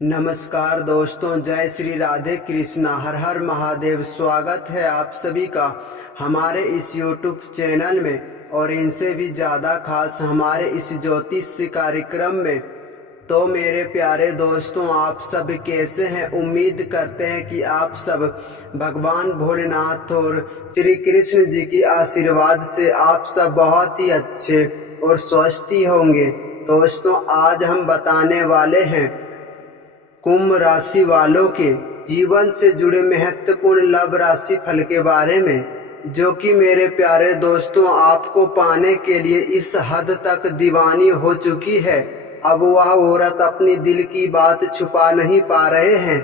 नमस्कार दोस्तों, जय श्री राधे कृष्णा, हर हर महादेव। स्वागत है आप सभी का हमारे इस YouTube चैनल में और इनसे भी ज़्यादा खास हमारे इस ज्योतिष कार्यक्रम में। तो मेरे प्यारे दोस्तों, आप सब कैसे हैं? उम्मीद करते हैं कि आप सब भगवान भोलेनाथ और श्री कृष्ण जी की आशीर्वाद से आप सब बहुत ही अच्छे और स्वस्थ ही होंगे। दोस्तों, आज हम बताने वाले हैं कुंभ राशि वालों के जीवन से जुड़े महत्वपूर्ण लाभ राशि फल के बारे में, जो कि मेरे प्यारे दोस्तों आपको पाने के लिए इस हद तक दीवानी हो चुकी है। अब वह औरत अपनी दिल की बात छुपा नहीं पा रहे हैं,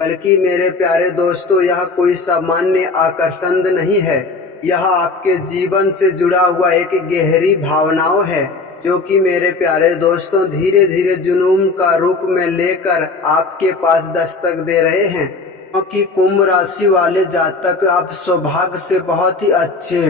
बल्कि मेरे प्यारे दोस्तों यह कोई सामान्य आकर्षण नहीं है। यह आपके जीवन से जुड़ा हुआ एक गहरी भावनाओं है, जो कि मेरे प्यारे दोस्तों धीरे धीरे जुनून का रूप में लेकर आपके पास दस्तक दे रहे हैं। क्योंकि कुंभ राशि वाले जातक आप सौभाग्य से बहुत ही अच्छे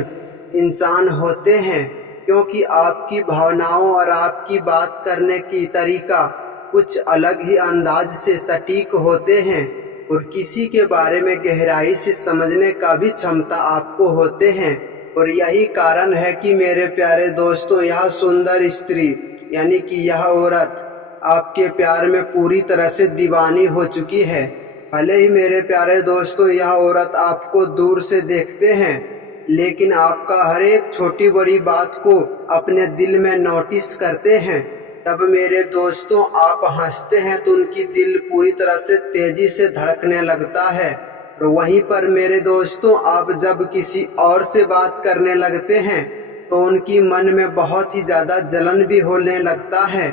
इंसान होते हैं, क्योंकि आपकी भावनाओं और आपकी बात करने की तरीका कुछ अलग ही अंदाज से सटीक होते हैं और किसी के बारे में गहराई से समझने का भी क्षमता आपको होते हैं। और यही कारण है कि मेरे प्यारे दोस्तों यह सुंदर स्त्री यानी कि यह औरत आपके प्यार में पूरी तरह से दीवानी हो चुकी है। भले ही मेरे प्यारे दोस्तों यह औरत आपको दूर से देखते हैं, लेकिन आपका हर एक छोटी बड़ी बात को अपने दिल में नोटिस करते हैं। तब मेरे दोस्तों आप हंसते हैं तो उनकी दिल पूरी तरह से तेजी से धड़कने लगता है। और वहीं पर मेरे दोस्तों आप जब किसी और से बात करने लगते हैं तो उनकी मन में बहुत ही ज़्यादा जलन भी होने लगता है।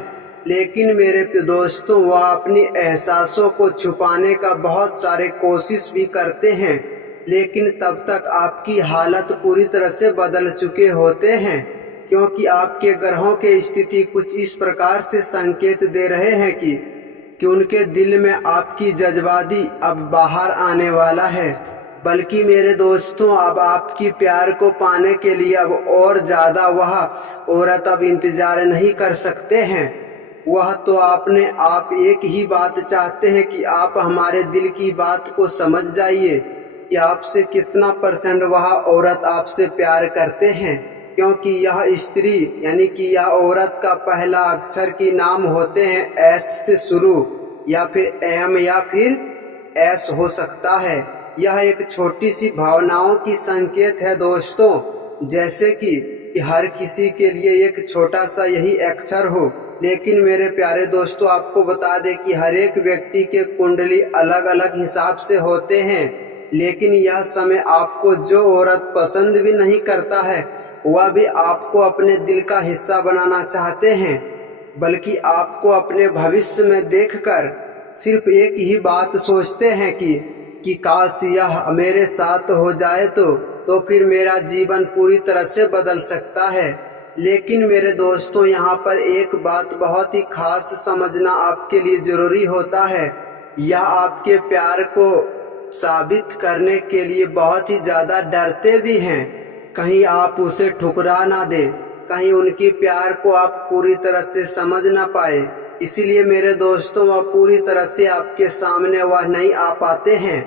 लेकिन मेरे दोस्तों वह अपनी एहसासों को छुपाने का बहुत सारे कोशिश भी करते हैं, लेकिन तब तक आपकी हालत पूरी तरह से बदल चुके होते हैं, क्योंकि आपके ग्रहों के स्थिति कुछ इस प्रकार से संकेत दे रहे हैं कि उनके दिल में आपकी जज्बाती अब बाहर आने वाला है। बल्कि मेरे दोस्तों अब आपकी प्यार को पाने के लिए अब और ज़्यादा वह औरत अब इंतजार नहीं कर सकते हैं। वह तो आपने आप एक ही बात चाहते हैं कि आप हमारे दिल की बात को समझ जाइए कि आपसे कितना % वह औरत आपसे प्यार करते हैं। क्योंकि यह स्त्री यानी कि यह औरत का पहला अक्षर की नाम होते हैं एस से शुरू, या फिर एम या फिर एस हो सकता है। यह एक छोटी सी भावनाओं की संकेत है दोस्तों, जैसे कि हर किसी के लिए एक छोटा सा यही अक्षर हो। लेकिन मेरे प्यारे दोस्तों आपको बता दें कि हर एक व्यक्ति के कुंडली अलग अलग हिसाब से होते हैं, लेकिन यह समय आपको जो औरत पसंद भी नहीं करता है वह भी आपको अपने दिल का हिस्सा बनाना चाहते हैं, बल्कि आपको अपने भविष्य में देखकर सिर्फ एक ही बात सोचते हैं कि काश यह मेरे साथ हो जाए तो फिर मेरा जीवन पूरी तरह से बदल सकता है। लेकिन मेरे दोस्तों यहाँ पर एक बात बहुत ही खास समझना आपके लिए ज़रूरी होता है। यह आपके प्यार को साबित करने के लिए बहुत ही ज़्यादा डरते भी हैं, कहीं आप उसे ठुकरा ना दे, कहीं उनकी प्यार को आप पूरी तरह से समझ ना पाए। इसीलिए मेरे दोस्तों वह पूरी तरह से आपके सामने वह नहीं आ पाते हैं।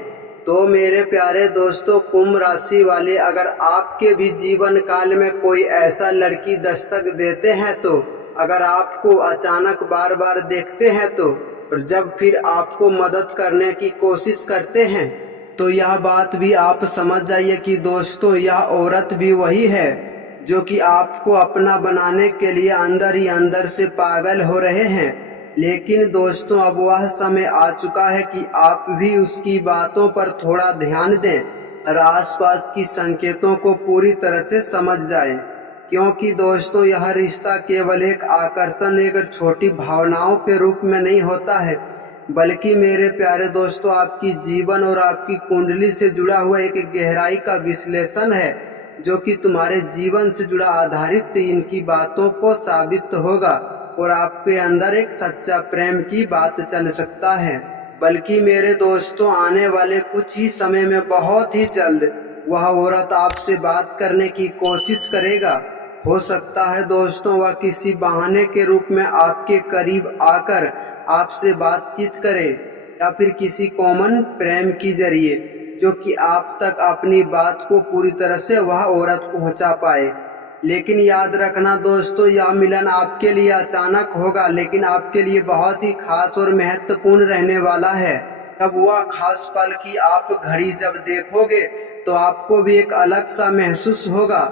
तो मेरे प्यारे दोस्तों कुंभ राशि वाले, अगर आपके भी जीवन काल में कोई ऐसा लड़की दस्तक देते हैं, तो अगर आपको अचानक बार बार देखते हैं तो और जब फिर आपको मदद करने की कोशिश करते हैं, तो यह बात भी आप समझ जाइए कि दोस्तों यह औरत भी वही है जो कि आपको अपना बनाने के लिए अंदर ही अंदर से पागल हो रहे हैं। लेकिन दोस्तों अब वह समय आ चुका है कि आप भी उसकी बातों पर थोड़ा ध्यान दें और आसपास की संकेतों को पूरी तरह से समझ जाएं। क्योंकि दोस्तों यह रिश्ता केवल एक आकर्षण, एक छोटी भावनाओं के रूप में नहीं होता है, बल्कि मेरे प्यारे दोस्तों आपकी जीवन और आपकी कुंडली से जुड़ा हुआ एक गहराई का विश्लेषण है, जो कि तुम्हारे जीवन से जुड़ा आधारित इनकी बातों को साबित होगा और आपके अंदर एक सच्चा प्रेम की बात चल सकता है। बल्कि मेरे दोस्तों आने वाले कुछ ही समय में बहुत ही जल्द वह औरत आपसे बात करने की कोशिश करेगा। हो सकता है दोस्तों वह किसी बहाने के रूप में आपके करीब आकर आपसे बातचीत करे या फिर किसी कॉमन प्रेम की जरिए जो कि आप तक अपनी बात को पूरी तरह से वह औरत पहुंचा पाए। लेकिन याद रखना दोस्तों, यह मिलन आपके लिए अचानक होगा, लेकिन आपके लिए बहुत ही खास और महत्वपूर्ण रहने वाला है। तब वह खास पल की आप घड़ी जब देखोगे तो आपको भी एक अलग सा महसूस होगा,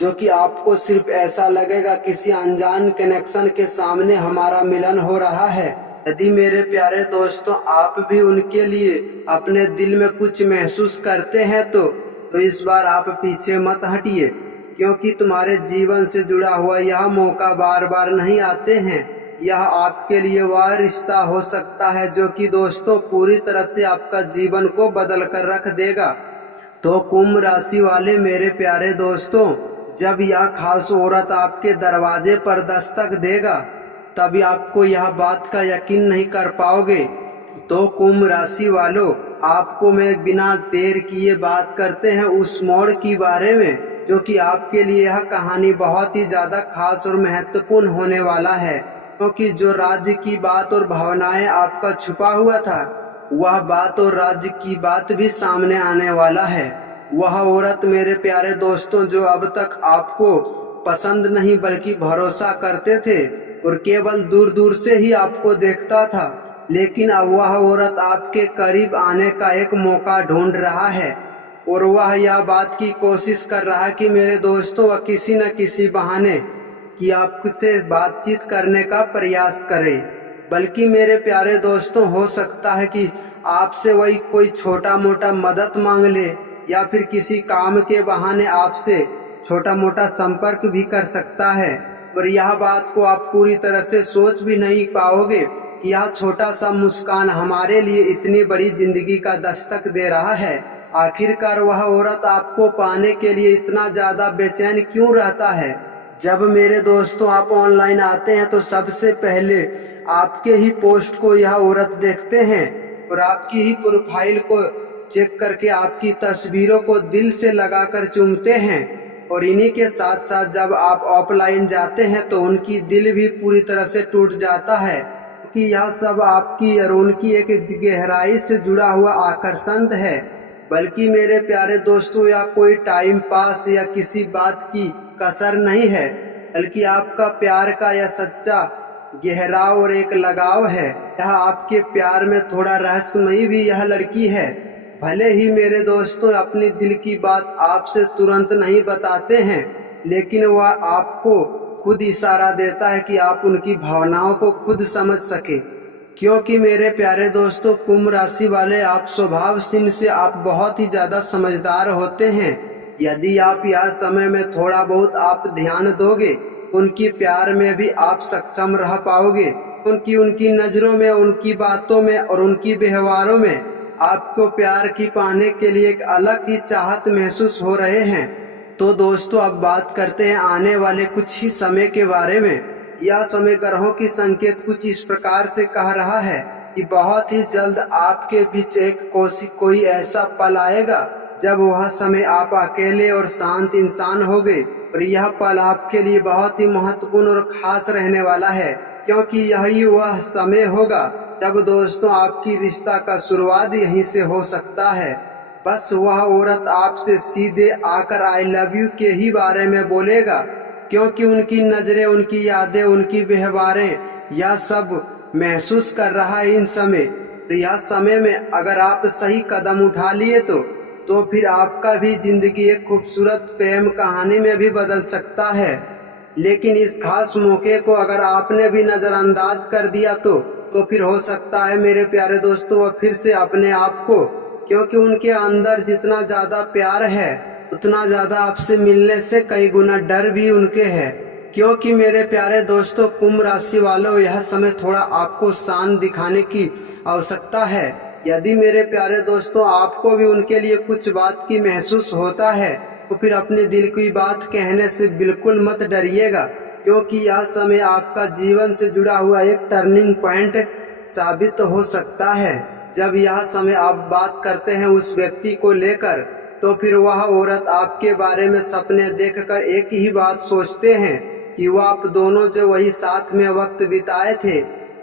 जो कि आपको सिर्फ ऐसा लगेगा किसी अनजान कनेक्शन के सामने हमारा मिलन हो रहा है। यदि मेरे प्यारे दोस्तों आप भी उनके लिए अपने दिल में कुछ महसूस करते हैं तो इस बार आप पीछे मत हटिए, क्योंकि तुम्हारे जीवन से जुड़ा हुआ यह मौका बार बार नहीं आते हैं। यह आपके लिए वह रिश्ता हो सकता है जो कि दोस्तों पूरी तरह से आपका जीवन को बदल कर रख देगा। तो कुंभ राशि वाले मेरे प्यारे दोस्तों, जब यह खास औरत आपके दरवाजे पर दस्तक देगा तभी आपको यह बात का यकीन नहीं कर पाओगे। तो कुंभ राशि वालों, आपको मैं बिना देर किए बात करते हैं उस मोड़ के बारे में जो कि आपके लिए यह कहानी बहुत ही ज्यादा खास और महत्वपूर्ण होने वाला है, क्योंकि जो राज्य की बात और भावनाएं आपका छुपा हुआ था वह बात और राज्य की बात भी सामने आने वाला है। वह औरत मेरे प्यारे दोस्तों जो अब तक आपको पसंद नहीं बल्कि भरोसा करते थे और केवल दूर दूर से ही आपको देखता था, लेकिन अब वह औरत आपके करीब आने का एक मौका ढूंढ रहा है और वह यह बात की कोशिश कर रहा है कि मेरे दोस्तों वह किसी न किसी बहाने कि आपसे बातचीत करने का प्रयास करे। बल्कि मेरे प्यारे दोस्तों हो सकता है कि आपसे वही कोई छोटा मोटा मदद मांग ले या फिर किसी काम के बहाने आपसे छोटा मोटा संपर्क भी कर सकता है। और यह बात को आप पूरी तरह से सोच भी नहीं पाओगे कि यह छोटा सा मुस्कान हमारे लिए इतनी बड़ी जिंदगी का दस्तक दे रहा है। आखिरकार वह औरत आपको पाने के लिए इतना ज्यादा बेचैन क्यों रहता है। जब मेरे दोस्तों आप ऑनलाइन आते हैं तो सबसे पहले आपके ही पोस्ट को यह औरत देखते हैं और आपकी ही प्रोफाइल को चेक करके आपकी तस्वीरों को दिल से लगाकर चूमते हैं। और इन्हीं के साथ साथ जब आप ऑफलाइन जाते हैं तो उनकी दिल भी पूरी तरह से टूट जाता है, क्योंकि यह सब आपकी और उनकी एक गहराई से जुड़ा हुआ आकर्षण है। बल्कि मेरे प्यारे दोस्तों यह कोई टाइम पास या किसी बात की कसर नहीं है, बल्कि आपका प्यार का यह सच्चा गहरा और एक लगाव है। यह आपके प्यार में थोड़ा रहस्यमयी भी यह लड़की है। भले ही मेरे दोस्तों अपनी दिल की बात आपसे तुरंत नहीं बताते हैं, लेकिन वह आपको खुद इशारा देता है कि आप उनकी भावनाओं को खुद समझ सके। क्योंकि मेरे प्यारे दोस्तों कुंभ राशि वाले आप स्वभाव से आप बहुत ही ज्यादा समझदार होते हैं। यदि आप यह समय में थोड़ा बहुत आप ध्यान दोगे उनकी प्यार में भी आप सक्षम रह पाओगे। उनकी नजरों में, उनकी बातों में और उनकी व्यवहारों में आपको प्यार की पाने के लिए एक अलग ही चाहत महसूस हो रहे हैं। तो दोस्तों अब बात करते हैं आने वाले कुछ ही समय के बारे में। यह समय ग्रहों की संकेत कुछ इस प्रकार से कह रहा है कि बहुत ही जल्द आपके बीच एक कोई ऐसा पल आएगा जब वह समय आप अकेले और शांत इंसान होगे। और यह पल आपके लिए बहुत ही महत्वपूर्ण और खास रहने वाला है, क्योंकि यही वह समय होगा जब दोस्तों आपकी रिश्ता का शुरुआत यहीं से हो सकता है। बस वह औरत आपसे सीधे आकर आई लव यू के ही बारे में बोलेगा, क्योंकि उनकी नजरें, उनकी यादें, उनकी व्यवहारें यह सब महसूस कर रहा है इन समय। तो यह समय में अगर आप सही कदम उठा लिए तो फिर आपका भी जिंदगी एक खूबसूरत प्रेम कहानी में भी बदल सकता है। लेकिन इस खास मौके को अगर आपने भी नजरअंदाज कर दिया तो फिर हो सकता है मेरे प्यारे दोस्तों वह फिर से अपने आप को, क्योंकि उनके अंदर जितना ज्यादा प्यार है उतना ज्यादा आपसे मिलने से कई गुना डर भी उनके है। क्योंकि मेरे प्यारे दोस्तों कुंभ राशि वालों यह समय थोड़ा आपको शान दिखाने की आवश्यकता है। यदि मेरे प्यारे दोस्तों आपको भी उनके लिए कुछ बात की महसूस होता है तो फिर अपने दिल की बात कहने से बिल्कुल मत डरिएगा, क्योंकि यह समय आपका जीवन से जुड़ा हुआ एक टर्निंग पॉइंट साबित हो सकता है। जब यह समय आप बात करते हैं उस व्यक्ति को लेकर तो फिर वह औरत आपके बारे में सपने देखकर एक ही बात सोचते हैं कि वह आप दोनों जो वही साथ में वक्त बिताए थे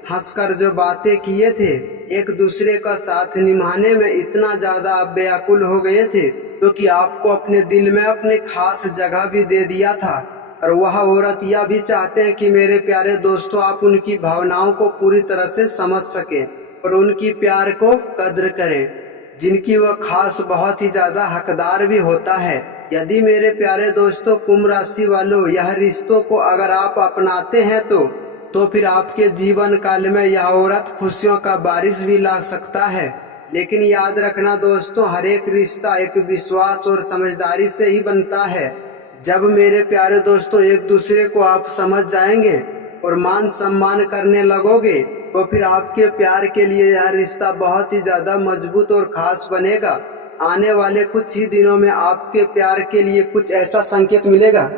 हंसकर जो बातें किए थे, एक दूसरे का साथ निभाने में इतना ज्यादा आप व्याकुल हो गए थे क्योंकि आपको अपने दिल में अपने खास जगह भी दे दिया था। और वह औरत यह भी चाहते हैं कि मेरे प्यारे दोस्तों आप उनकी भावनाओं को पूरी तरह से समझ सके और उनकी प्यार को कद्र करें, जिनकी वह खास बहुत ही ज्यादा हकदार भी होता है। यदि मेरे प्यारे दोस्तों कुंभ राशि वालों यह रिश्तों को अगर आप अपनाते हैं तो फिर आपके जीवन काल में यह औरत खुशियों का बारिश भी ला सकता है। लेकिन याद रखना दोस्तों, हर एक रिश्ता एक विश्वास और समझदारी से ही बनता है। जब मेरे प्यारे दोस्तों एक दूसरे को आप समझ जाएंगे और मान सम्मान करने लगोगे तो फिर आपके प्यार के लिए यह रिश्ता बहुत ही ज्यादा मजबूत और खास बनेगा। आने वाले कुछ ही दिनों में आपके प्यार के लिए कुछ ऐसा संकेत मिलेगा।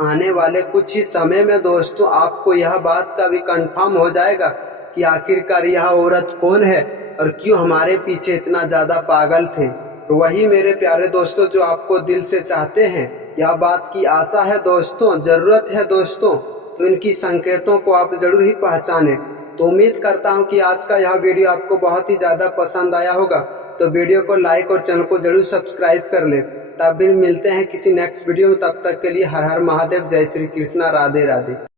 आने वाले कुछ ही समय में दोस्तों आपको यह बात का भी कंफर्म हो जाएगा कि आखिरकार यह औरत कौन है और क्यों हमारे पीछे इतना ज्यादा पागल थे। तो वही मेरे प्यारे दोस्तों जो आपको दिल से चाहते हैं, यह बात की आशा है दोस्तों, जरूरत है दोस्तों, तो इनकी संकेतों को आप जरूर ही पहचाने। तो उम्मीद करता हूं कि आज का यह वीडियो आपको बहुत ही ज्यादा पसंद आया होगा। तो वीडियो को लाइक और चैनल को जरूर सब्सक्राइब कर ले। तब भी मिलते हैं किसी नेक्स्ट वीडियो में, तब तक के लिए हर हर महादेव, जय श्री कृष्णा, राधे राधे।